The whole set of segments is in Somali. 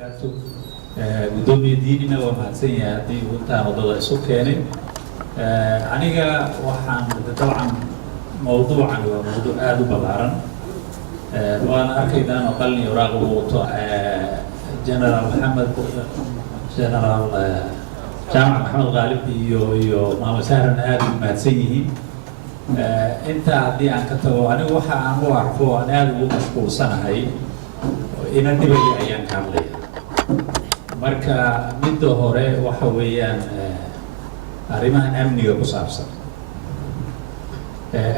وبركاته. قدومي ديننا ومحسنية هذه وانت وضع سكاني. أنا وحن طبعا موضوعا وموضوع آدو بلارن. وأنا أكيد أنا أقلني وراغب جنرال محمد جنرال جامع محمد غالب iyo maama sahran aad u maadsanyihiin inta hadii aan ka tago anigu waxa aan u arko aan aad ugu mashquulsanahay ina dibay ayaan ka hadlay marka mid hore waxa weeyaan arrimaha amniga ku saabsan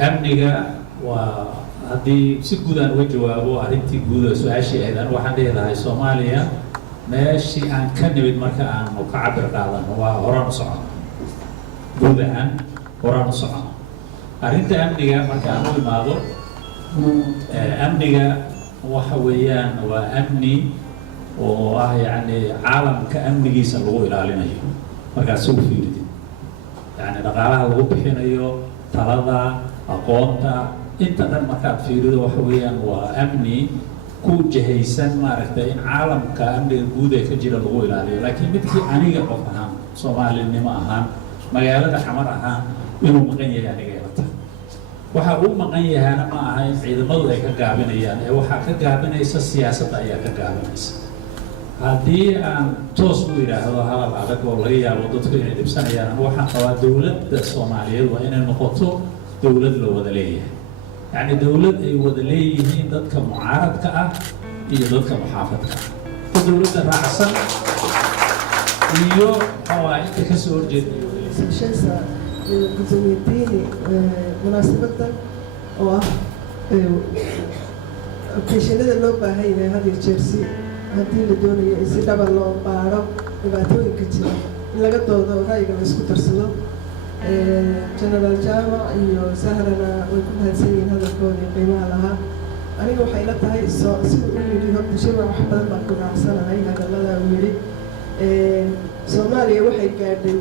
amniga waa hadii si guud aan uga jawaabo arrintii guud ee su'aashii aydan waxaan leeyahay Soomaaliya ماشي عن كنبي مركا عن مكعبر قاعدة هو هران صعب بودعان هران صعب أرنت أمنية مركا عن الماضي أمنية وحويان وأمني ويعني عالم كأمني يسلوه إلى علينا مركا سوق فيه يعني نقالها لو بحين ثلاثة أقوانتا أنت دم مركا فيه وحويان وأمني ku jahaysan maaragtay in caalamka amniga guud ee ka jira lagu ilaaliyo laakiin midkii aniga qof ahaan Soomaalinimo ahaan magaalada xamar ahaan inuu maqan yahay aniga yarta waxa uu maqan yahay ma aha in ciidamadu ay ka gaabinayaan ee waxa ka gaabinaysa siyaasadda ayaa ka gaabinaysa haddii aan toos u yiraahdo hadal adag oo laga yaabo dadku inay dibsanayaan waxaan qabaa dawladda Soomaaliyeed waa inay noqoto dawlad la wada leeyahay يعني دولة ودليه ضدك معارض كأ هي ضدك محافظ كأ دولة رأسا هي قواعد كسور جد شنسا كزميتيني مناسبة أو كيشنا اللوبة هاي هذه تشيلسي هذه الدنيا يصير بالله بارو يبعثوا كتير لقد دودا وراي كمان سكوتر سلو جنرال جامع iyo sahrana way ku mahadsanyihiin hadalkoodii qiimaha lahaa aniga waxay la tahay sida uu yiri horta shirka wax badan baan ku raacsanahay hadallada uu yiri Soomaaliya waxay gaadhay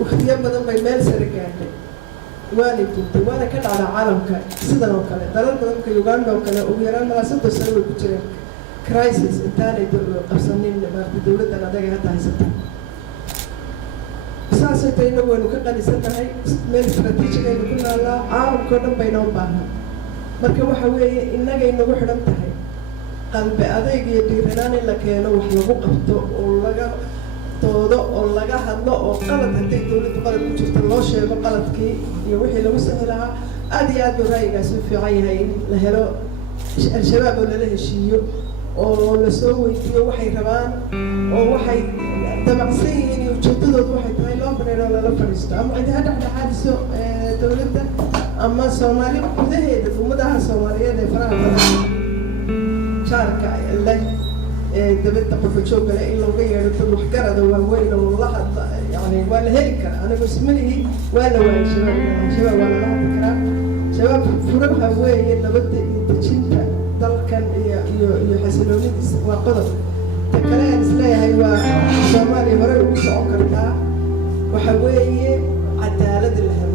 waqtiyo badan bay meel sare gaadhay waana jirtay waana ka dhacday caalamka sidan oo kale dalal badan ka Uganda oo kale ugu yaraan malaasada sare way ku jireen crisis intaanay qabsanin dawladda adaga hadda haysata ساسة إنه ونكقل سنة هاي من استراتيجية إنه كنا لا عالم كنا بينهم بعها مركب وحوي إننا إنه وحرم تهاي قلب أذيك يديرنا إلا كانوا وحنا وقفت ولا جا توضع ولا جا هذا وقلت هدي تقول تقلت وشفت الله شيء وقلت كي يوحي لو سهلها أدي أدو راي جالس في عين هاي لهلا الشباب ولا له شيء ولا سوي كي وحي كمان وحي تبعسين وجددوا واحد هاي لامبرير ولا لامبريست أما إذا هذا حادث دولته أما الصومالي وده هذا ومدها الصومالية ده فرق شاركة اللي دبت قف الشوق لا إلا وغير تروح كرد وين والله يعني ولا هيك أنا بسميه ولا شباب ولا لا فكرة شباب فرقها وين دبت تشينتا ضل كان يحسلوني وقدر تكلم سلاح هو الصومالي هرب وسعكرتها وحويه عدالة الهم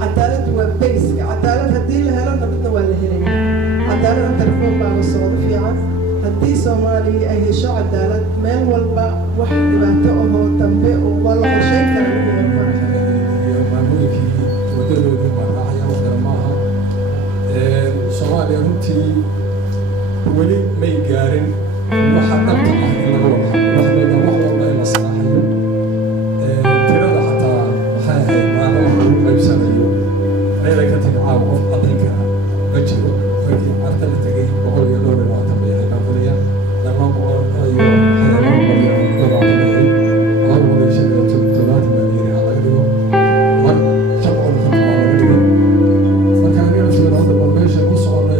عدالة وبيس عدالة هدي لها لنا بدنا ولا هني عدالة التلفون بعد الصوت في عن هدي صومالي أي شو عدالة مال والبا واحد بهتقه تنبئ ولا شيء كان ما ملكي ودلوا بمرة يا ودرماها صومالي أنتي ولي ما يقارن وحققت أهل الغرب وحنا والله مصلحة ترى حتى حياة ما نوع ليس اليوم غير كتير عاوز أضيك بجيبه فكي أرتل تجي بقول يدور الوقت بيا نقوليا لما بقول أيوة حياة بقول الوقت بيا أول شيء تلات مليون على كده ما شبعوا الخطوة على كده فكان يرسل الأرض بالماشي وصلنا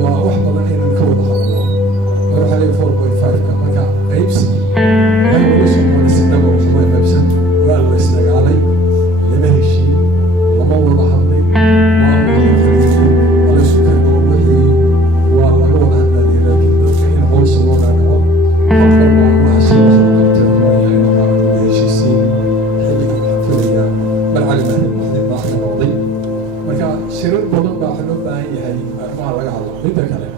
وواحد من هنا نكون خلاص وروح عليه 4.5 كما كان عيبسي هاي بلوسهم وانا سنبه وحوين مبسن وقال له يسنق علي لما هشي لما وضع حضي وعمل الخليجي ولا سكان وحي والله قوض عنا لي لكن دفعين هول سوونا نوع حفر وعمل حسين وخلقت المياه وقال له هشي سين حبيب حفرية بل علم أهل المحدث باحنا موضي وكان شرط بضم باحنا باهي هاي أربعة لقى الله بيتا كلام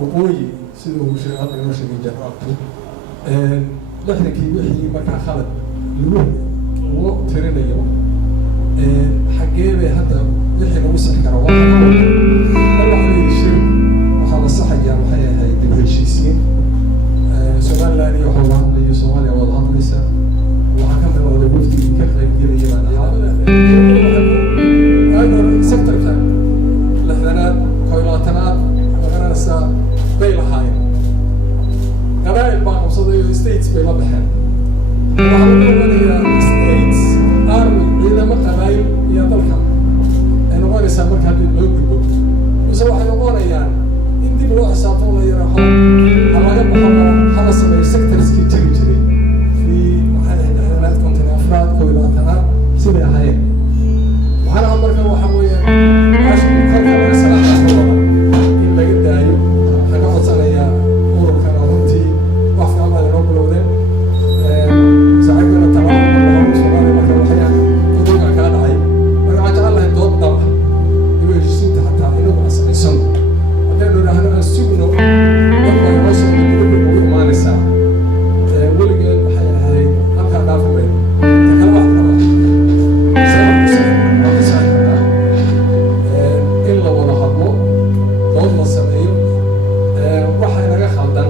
وقوي سيدو شيء أنا مش من جربته lixdankii wixii markaa khalad lagu tirinayo xaggee bay hadda wixii lagu sixi kara waxaa la saxayaa waxay ahayd dib heshiisiin somaliland iyo waxaa la hadlayo soomaaliya wada hadlaysa waxaa ka bilowday wafdigii ka qaybgelaya baan ahaa sectorka lixdanaad koylaatanaad magaranaysaa bay lahaayeen qabaa'il baa qabsaday oo states bay la baxeen waxaa lagu qabanayaa states army ciidamo qabaa'il iyo dalka ay noqonaysaa marka haddii loo gudbo mise waxay noqonayaan in dib loo xisaabto la yaraho ha laga baxo hala sameeyo sectorskii jiri jiray fii maxay ahayd lixdanaad konton afraad koylaatanaad siday ahaayeen macnaha marka waxa weeyaan kolka laga salaaxaa in laga daayo waxaan ka codsanayaa ururkan runtii wax fiican baa inoo bilowdeen saaxiibkana talaabo Soomaaliya marka waxyaan dadka kaa dhacay marka waxaan jecel lahay dood dhab ah iyo heshiisiinta xataa inagu aan samaysan haddaynu idhaahno aan sugno dadku ay noo soo dibadda ugu imaanaysaa weligeed waxay ahayd halkaa dhaafi mayno ta kale wax qaba in la wada hadlo dood la sameeyo waxa inaga khaldan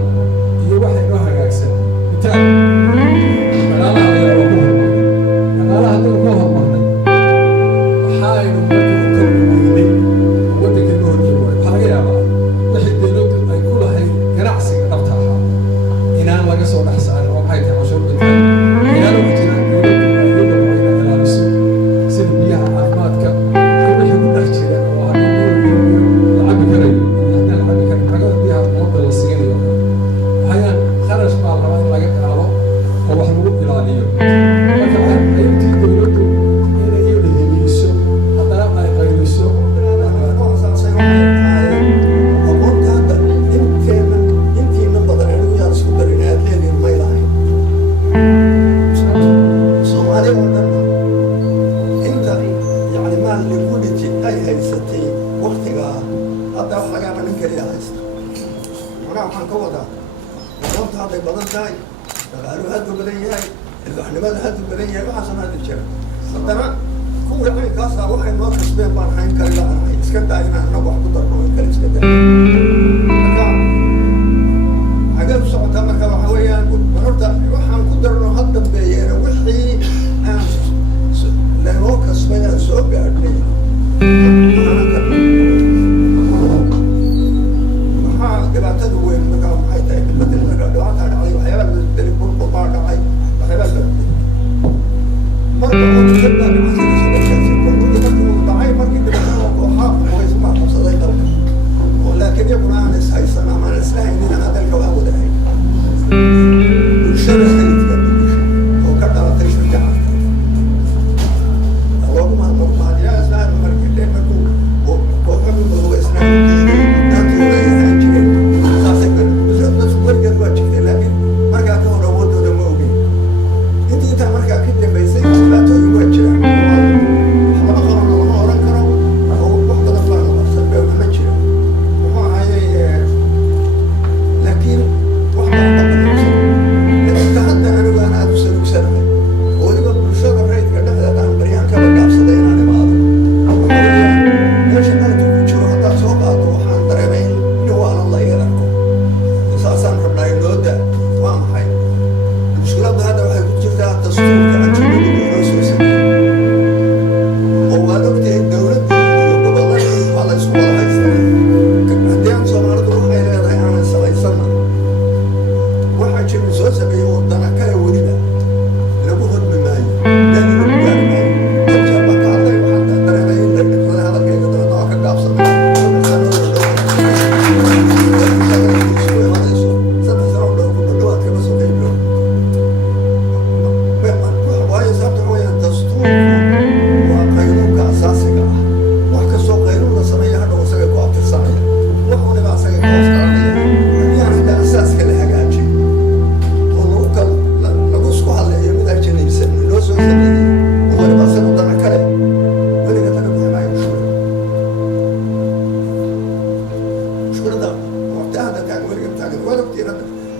iyo waxa inoo hagaagsan mitaal dhaqaalaha ayaa waa ku hormarnay dhaqaalaha haddaynu ka hormarnay waxaaynu marka u kala weynay waddanka inoo horjiri waayo waxaa laga yaabaa wixii dawladdu ay ku lahayd ganacsiga dhabta ahaa inaan laga soo dhex saarin oo maxay tahay cashuur bitaal inaan ugu jiraan dawladdu ay iyada rabo inay ilaaliso sida biyaha caafimaadka iyo wixii ku dhex jira oo haddii la cabi karayo iyo haddaan la cabi karin ragada biyaha ummadda la siinayo waxayaan kharash baa la rabaa in laga qaado oo wax lagu ilaaliyo marka waxay qaybtii dawladdu inay iyada heliso haddana ay qayliso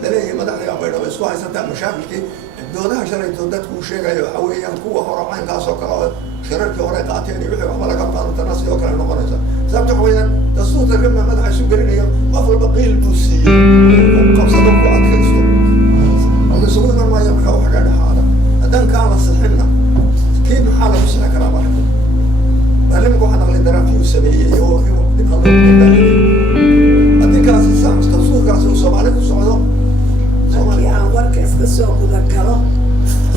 للي مدحي أبيض بس كويس أنت مشاكل دودها شريت دودت كل شيء جاي حواليا قوة هرب عين كاسو كلا شريت هرب قاتيني بحي وحمل كم التناس يوكل المقارنة سبت حواليا تصوت الرمى مدح شو قرني أفضل بقي البوسي وقبضوا وقعد كنستو الله سبحانه ما يبقى وحاجة هذا أدم كان صحنا كيف حاله مش نكرا بحكم بعلمكم حنا اللي درا فيه سبيه هو في وقت الله أديك أساسا تصوت كاسو سومالي كسوعدو markii aan warkaas ka soo guda galo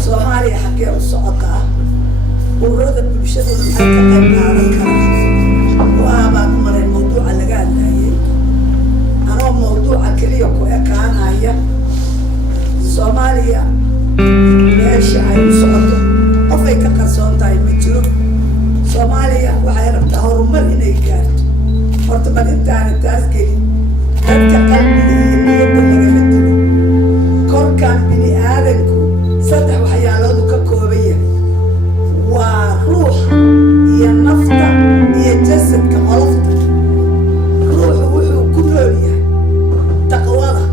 Soomaaliya xagee u socotaa ururada bulshada waxay ka qayb qaadan karaan waa baan maray mawduuca laga hadlayay anoo mawduuca kaliya ku ekaanaya Soomaaliya meesha ay u socoto qofay ka qarsoon tahay ma jiro Soomaaliya waxay rabtaa horumar inay gaarto horta bal intaan taas gelin dadka qalbiga iyo niyadda laga dilo كان بني آدمك صدق وحيالوده ككوبية وروح هي النفطة هي جسد كملفطة روح وحو كلوريا تقواها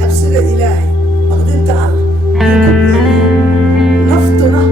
حبسنا إلهي أقدين تعالى كلوريا نفطنا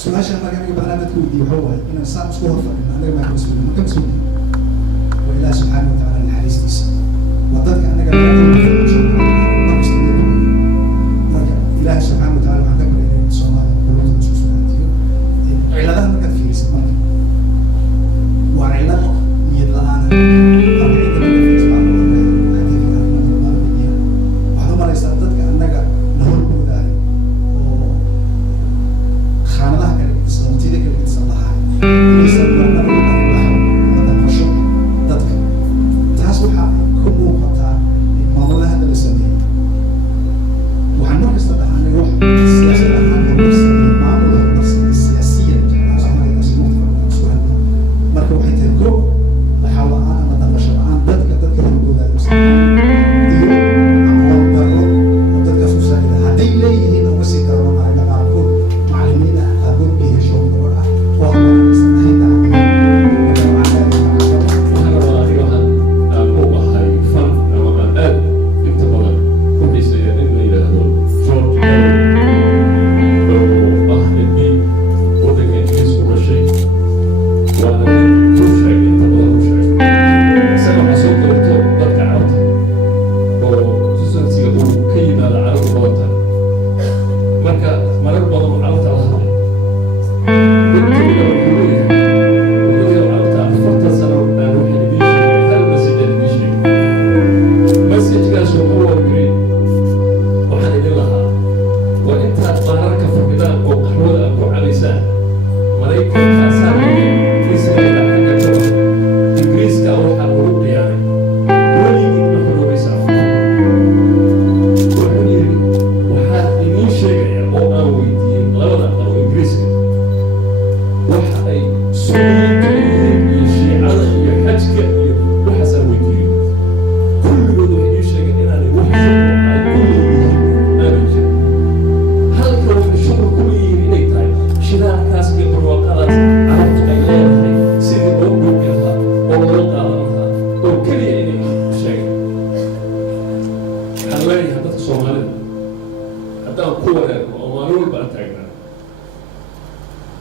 سؤال ما كان يبقى أنا تقولي هو إن إنسان سوى فإن أنا ما كنت ما كنت وإله سبحانه وتعالى الحديث ديس وضدك أنا قبل ما كنت إله سبحانه وتعالى عندك من الصومال كلهم تشوفون هذه على ما كان في سبحان وعلى يلا أنا أربعين كم في سبحان الله هذه أنا وهذا ما ليس ضدك أنك نهول بوداري خانها كان يتصل تيجي كان يتصل لها يتصل لنا الله هذا مشروع ضدك تحسبها كم قطع ما ولا هذا السنة وعنك استطاع أن يروح السياسة الأهم والنفسية معمول النفسية السياسية على عمل الناس سؤال مركب واحد يذكره لحاول أنا ما دمش الآن ضدك يقول هذا المسلم ديو عمل درو ضدك سوسايدا هذي ليه هنا وسيط درو على العقول معلمين أقول به شغل ولا وهم مستحيل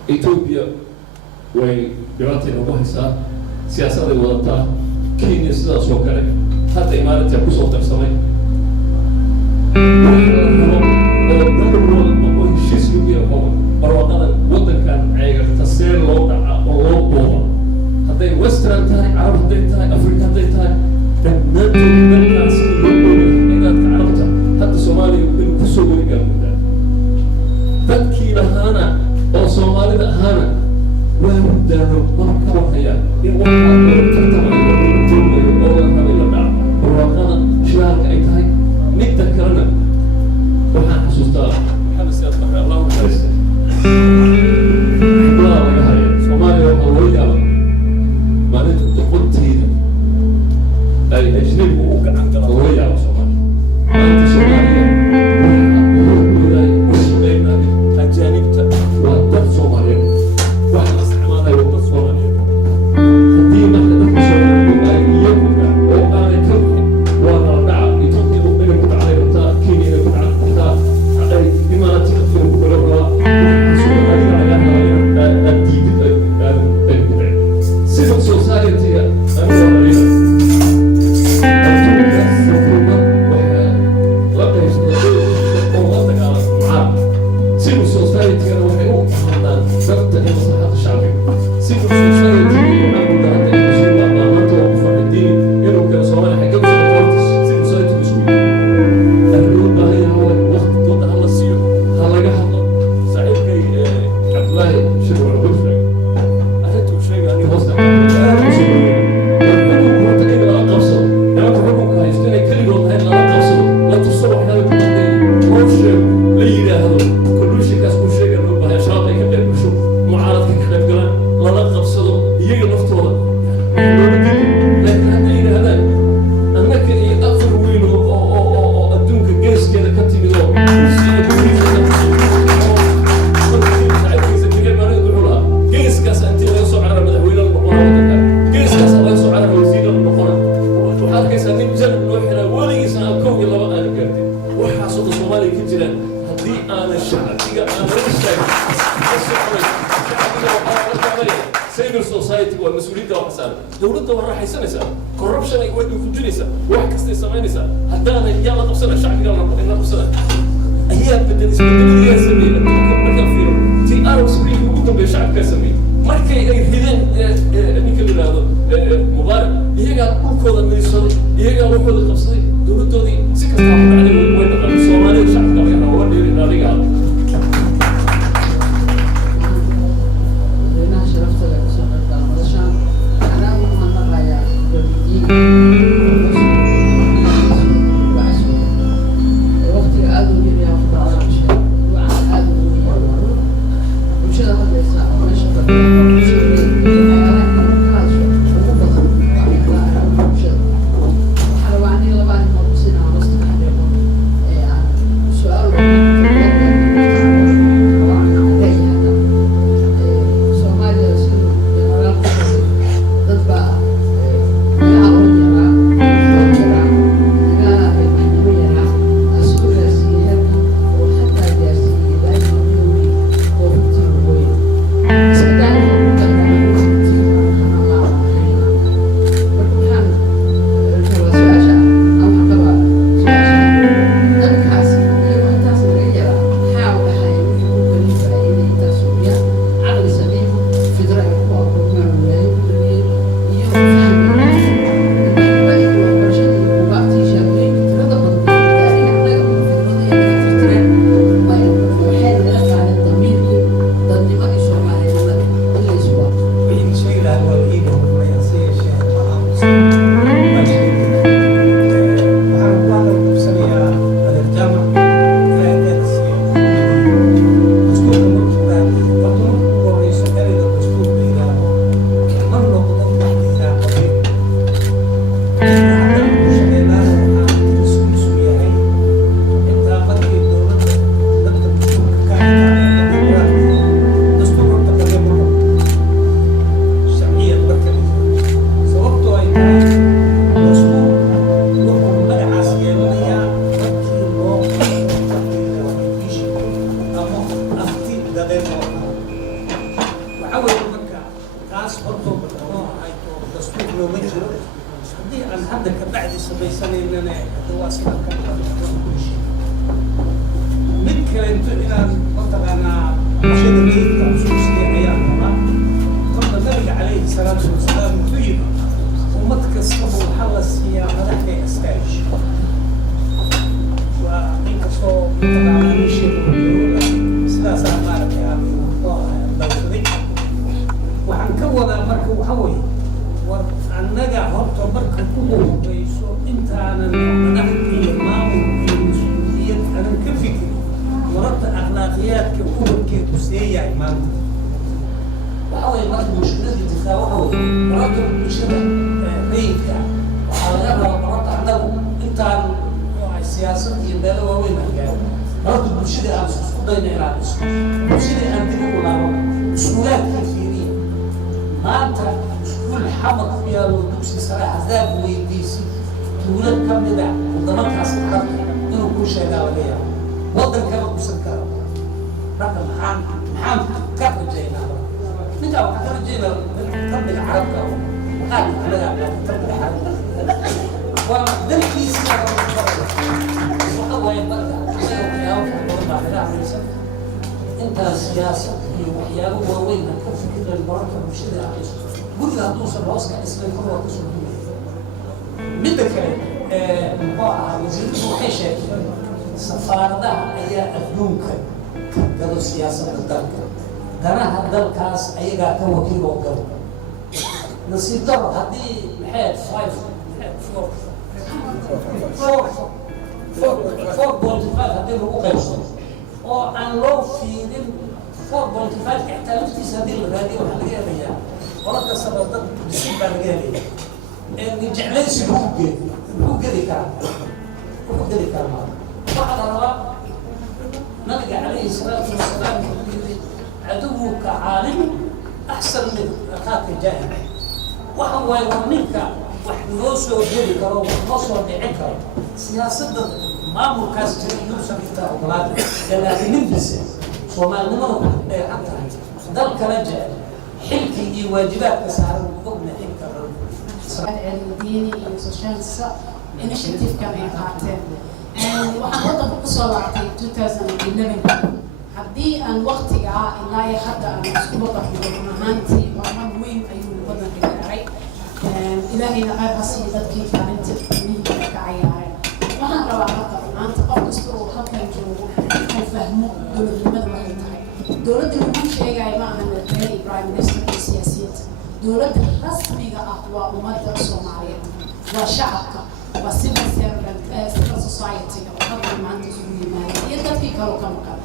إثيوبيا وبيراتي نبوهسا سياسة الوطن كينيا سدا سوكرة حتى إمارة يكون صوت السماء وسترن تاي عرب تاي أفريقيا تاي تنتو الناس اللي تعرفت حتى سومالي بالكسو بالجنب تذكي لهانا أو سومالي لهانا وين دارو ما كوا هيا يوم ترتمى كل أول هذا اللي ورانا شارك أي تاي نتذكرنا وحنا حسوستا وحنا سيادة الله مخلص الله يهاي سومالي وهوية ما نتقول تيدا أي أجنبي وكان قوية على سومالي ما أنت سوماليا وش بين أجانب وضد سوماليا واحد استعمالها وضد سوماليا دي ما حدا سوماليا يوم وقال يتوقع ورابع يتوقع بين المتعلق بتاع كينيا بتاع على إمارات يخطون بقولها سوماليا على الدين civil society civil society كانوا يحيون هذا ضبط المصلحات الشعبية civil society عندنا هذا المسؤول عن منطقة مفردين إنه كان سواء حكم civil society مسؤول الحلول باهي هو وقت توضع الله السير هلا جهل سعيد كي عبد الله شنو عبود شيء أهتم شيء يعني وصل society waa mas'uuliyadda wax saaran dawladda waa raaxaysanaysaa corruption ay ku jiraysaa wax kasta ay samaynaysaa haddaanay yaa la qabsana shacbiga la qabsana ayaa bedel isbedelaya sameeyay marka fiiro tii arab spring ugu dambeeyay shacabka sameeyay markay ay rideen ninka la yiraahdo mubaarak iyagaa dhulkooda midaysaday iyagaa waxooda qabsaday dawladdoodii si kasta ha dhacday way dhaqan Soomaalida shacabka laga rabo waa dheeri adiga عدوك عالم أحسن من أخاك الجاهل وهو يورنيك وحنوسه وجري كرو ونوسه وبيعك سياسة ما مركز جري يوسف يفتح بلاد لكن نبلس وما نمر حتى ذلك رجع حلكي واجبات كسارة وقبنا حلك الديني social initiative كان قاعدين waxaan waddanka ku soo laabtay 2011 haddii aan waqtiga ilaa iyo hadda aan isku wadaxno ahaantii horumar weyn ayuu waddanka gaaray ilaahayna qayb ha siiyo dadkii kaalinta muhiimka ka cayaareen waxaan rabaa marka maanta qof kasta oo halkan joogo uu fahmo dowladnimada waxay tahay dowladda lagu sheegaya ma ahan madaxweyne prime minister iyo siyaasiyiinta dowladda rasmiga ah waa ummadda Soomaaliyeed waa shacabka waa civil servant civil society oo halkan maanta isugu yimaada iyo dadkii kale oo ka maqan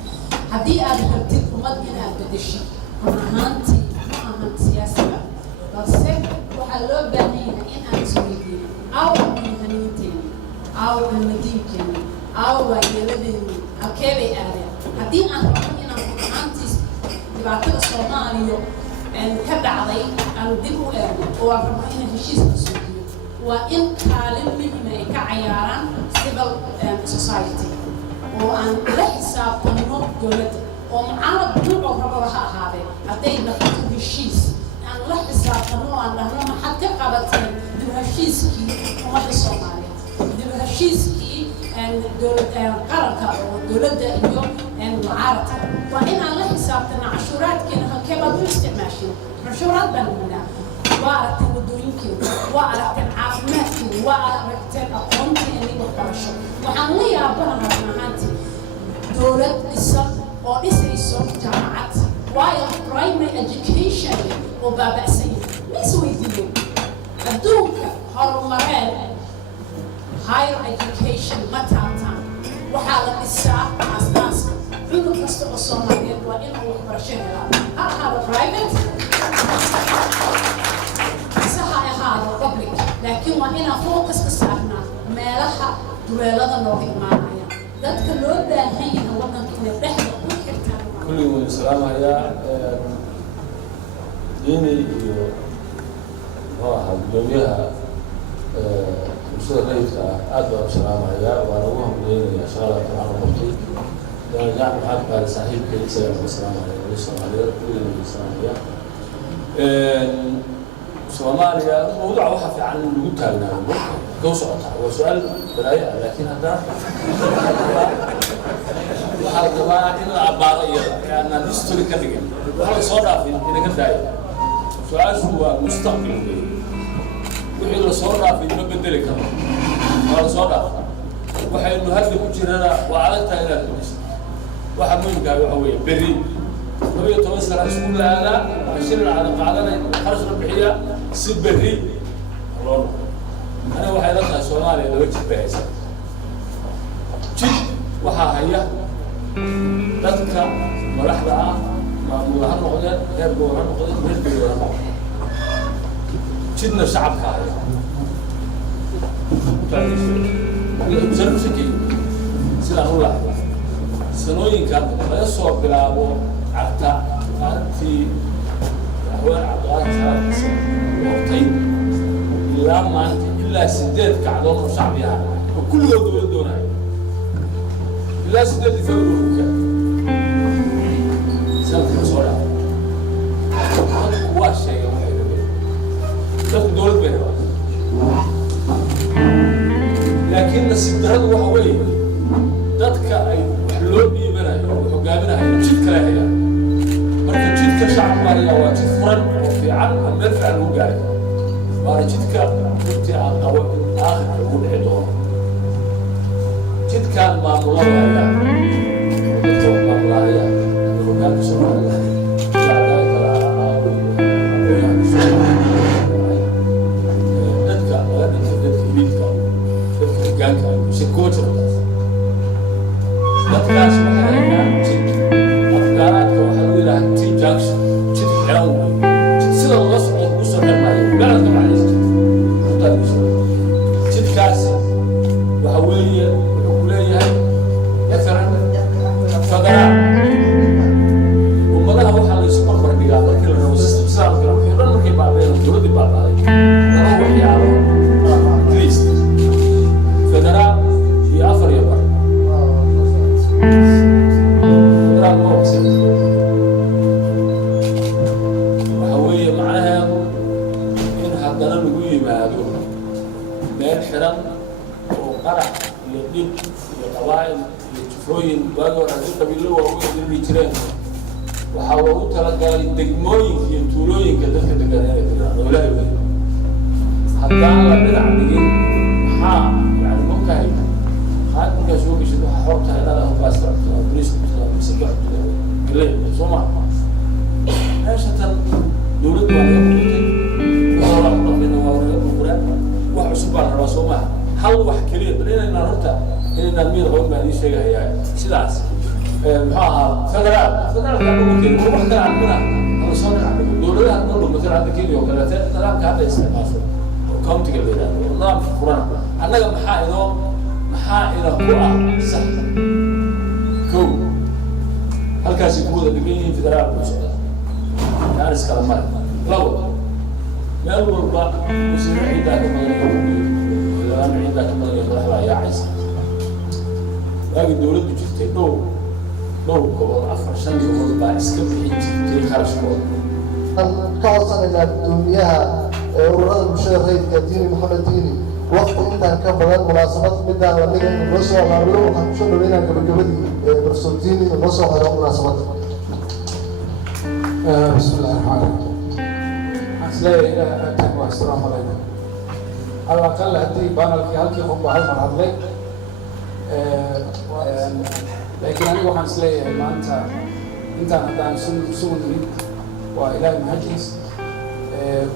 haddii aad rabtid ummad inaad bedesho run ahaantii ma ahan siyaasiga balse waxaa loo baahan yahay in aan isweydiino aw muhiimaniinteeni aw almadiinkeeni aw waayeeladeeni halkee bay aadeen haddii aan rabno inaan run ahaantii dhibaatada Soomaaliya ka dhacday aan dib u eegno oo aan rabno inaan heshiiska soo waa in kaalin muhiim ay ka cayaaraan civil society oo aan la xisaabtano dowladda oo mucaarad nuuc rabo ha ahaadee hadday noqoto heshiis aan la xisaabtano oo aan dhahno maxaad ka qabateen dib heshiiskii ummadda Soomaaliyeed dib heshiiskii qaranka oo dowladda iyo mucaaradka waa in aan la xisaabtano cashuuraadkeena halkee baad u isticmaashin cashuuraad baan nunaa waa aragteen waddooyinkeeda waa aragteen caafimaadkeeda waa aragteen aqoonteeni waxbarasho waxaan la yaabanahay ahaantii dowlad dhisan oo dhisayso jaamacad waayo primary education oo baaba'san yahay ma isweydiiyeen adduunka horumareen higher education ma taabtaan waxaa la dhisaa aasaaska cunug kasta oo Soomaaliyeed waa inuu waxbarasho helaa ha ahaado private public laakiin waa inaan focus ka saarnaa meelaha duleelada nooga imaanaya dadka loo baahan yahay waddanka inay dhexda u xirtaan kulligood salaamaya diini iyo gudoomiyaha bulshada rayidka aad baan u salaamaya waana ugu hambaleynayaa shaqada aan qabtay jaamac maxamed qaali saaxiibkay isagaa uga salaamaya wali Soomaaliyeed kulligood salaamaya Soomaaliya mawduuca waxa fiican in lagu taagnaado koo socota waa su'aal balaayo laakiin hadda waxaa rabaa in la abaaro iyada aan history ka dhigin waxa soo dhaafin in ka daayo su'aashu waa mustaqbal wixii la soo dhaafin ma bedeli karo waa soo dhaafin waxaynu hadda ku jirana waa aragtaa inaad bedesho waxa muhiimka waxa weeye berri 12 سنة اسكول هذا 20 على قاعدنا خرج ربحية سبري الله أنا واحد أطلع سومالي لو جيت بهذا جيت وحاهية تذكر مرحلة مع مولها نقدر يرجعون نقدر نرجع جيتنا شعب كاهي بزرق سكين سلام الله سنوين كان لا يصور بلابو عتا أنتي أحوال عبدالله سلام وقتين إلا ما أنت إلا سداد كعدون وشعبيها وكل دول دونها إلا سداد يفوقوا الوكاء سلام المسؤولة هو الشيء واحد تاخد دول بينها لكن نسيب هذا هو حوالي ذاتك أي حلول بيبنها وحقابنها جد كلاهية marka jidka shacabka waa jid furan oo fiican meel fiican uu gaaray waa jidka intii aan qabo aakhirka ugu dhici doono jidkan maamulada maamulaya hogaanka Soomaaliya dadka hilibka dadka hogaanka si koocha dadkaas waxay hayaan jid afgaaraadka waxaa lagu yidhaha T-junction jid xeran wey jid sida loo socdo ugu soo xirmaayo beledka macnihiisa jidkaasi waxa weeye wuxuu ku leeyahay مثلا فقراء ummadaha waxaa la isu barbar dhigaa markii la rabo system islaamka wixii dhan markay baabeen dowladda baabaaday laba waxyaalo at least federal iyo afar iyo bar federal ma ogsan waxa yimaado meel xiran oo qarax iyo dhib iyo qabaa'il iyo jufooyin waagi hore haddii qabiilo waaweyn dirbi jireen waxaa loogu talagalay degmooyinka iyo tuulooyinka dadka degan inay degaan oo ilaahay weyn haddaan la dhinac dhigin maxaa yani markahay qaad markaa soo geshid waxaa xoog tahay inaad ahbaasta boliiska saddex galeey soo maa meesha tan dowladdu waa laga qubatay waxaa la dhaqmina waa laga ququreen wax cusub baa la rabaa soo maha hal wax keliya bal inaynaan horta inaynaan miyada qaban baan idiin sheegahayaa sidaas muxuu ahaa federaalka lagu keenay wax kale aan kuna hala soo dhinac dhigo dowladaha noo dhow matala hadda kenya oo kaleete nidaamka hadda isticmaasho oo countiga la yidhahdo oo nidaamka furana annaga maxaa ina ku ah sax kow halkaasi ku wada dhigan yihiin federaalka u socda yaan iskala mari labo meel walba wasiiro ciidaa ka badan ciidama ciidaa ka badan iyo madaxda yaacaysa waagii dowladdu jirtay dhowr gobol 4-5 gobol baa iska bixin jirtay qarashkooda ka codsanaynaa gudoomiyaha ururada bulshada rayidka diini maxamed diini waqti intaan ka badan munaasabad midaan la dhigay inuu noo soo abaabilo waxaan kusoo dhaweynaa gabagabadii barsood diini inuu noo soo xiro munaasabadda bismillahi raxmaani raxiim waxaan isleeyahay ilaahay aagtaan waa assalaamu calaykum على الأقل هدي بانل في هالكي خطبة هالمر هذلي لكن أنا وحنا سليه ما أنت هدان سوني وإلهي مهجيس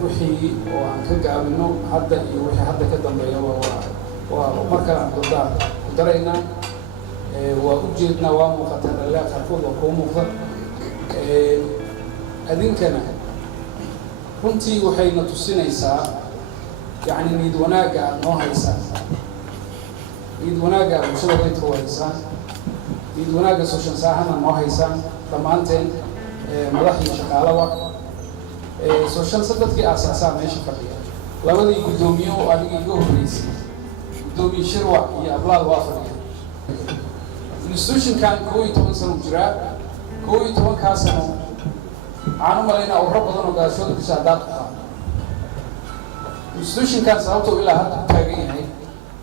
وحي وعن كجع منه حتى وحي حتى كده بيا ومركز عن الدار ودرينا وأجدنا ومقتل الله خلفه وقوم مقتل أذين كان كنتي وحينا تسينيسا يعني نيد وناقة نو هيسان نيد وناقة مشروع ريت هو هيسان نيد وناقة سوشن ساهنا نو هيسان ضمانتين ملاحي شغالة سوشن صدق في أساسا ماشي فقير لابد يقدميو وأدي يجوه رئيسي قدومي شروع يا أبلاد وافرية الانستوشن كان كوي توان سنو جراء كوي توان كاسنو عانو مالينا أوروبا دانو قاسود بسعدات institution كان سألته إلى هذا التاريخ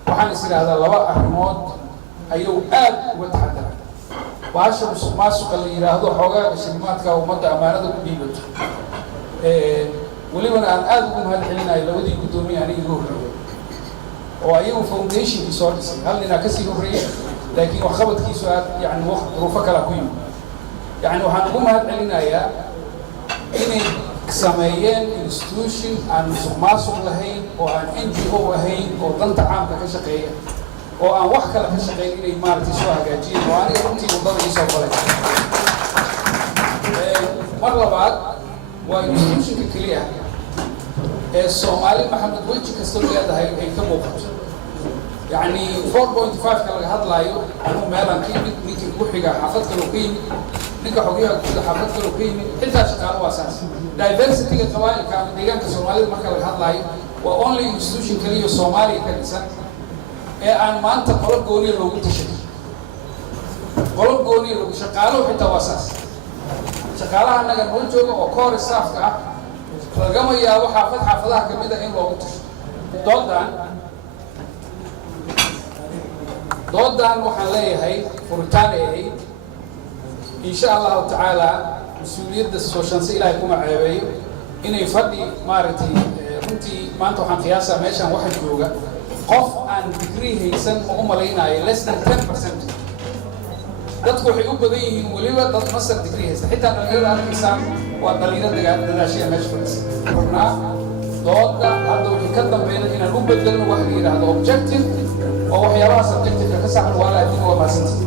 وحنا يصير هذا لواء أحمد أيو آد وتحدث وعشر ما سوق اللي يراهدوا حوجا الشركات كومدة أمانة كبيرة ولي أنا آدكم هالحين إلى ودي كتومي يعني يروح وأيو فاونديشن بيسورس هل لنا كسر الرئي لكن وخبط كيسوات يعني وقت رفق لا قيم يعني وحنقوم هالحين يا إني سمايين institution aan musuqmaasuq lahayn oo aan NGO ahayn oo danta caamka ka shaqeeya oo aan wax kale ka shaqeyn inay maartay soo hagaajiyeen oo aniga runtii wadada ii soo falay mar labaad waa institution kaliya ee Soomaali Maxamed Weji kasta leedahay ay ka muuqato يعني 4.5 laga hadlayo inuu meelan ka yimid ninkii ugu xiga xafad kale oo ka yimid ninka xogaha guud xafad kale oo ka yimid xitaa shaqaale waa saas diversity ka qabaa'ilka ama deegaanka Soomaalida marka laga hadlayo waa only institution kaliya Soomaaliya ka dhisan ee aan maanta qolo gooni loogu tashay qolo gooni loogu shaqaale xitaa waa saas shaqaalaha naga noo jooga oo core staff ka lagama yaabo xaafadaha kamid ah in loogu tashay doodaan waxaan leeyahay furitaan ay insha Allah ta'ala mas'uuliyadda sooshansi ilaahay kuma ceebeeyo inay fadhi maaragtay runtii maanta waxaan qiyaasaa meeshan waxa jooga qof aan degree haysan oo u malaynayo less than 10% dadku waxay u badan yihiin waliba dad master degree haysan xitaa dhalinyarada halkiisaan waa dhalinyaro dadaashiya meesha fadhisa dooda hadda wixii ka dambeeyay inaan u bedelno wax la yiraahdo objective oo waxyaabaha subjective ka saxan waa la adin waa maasantii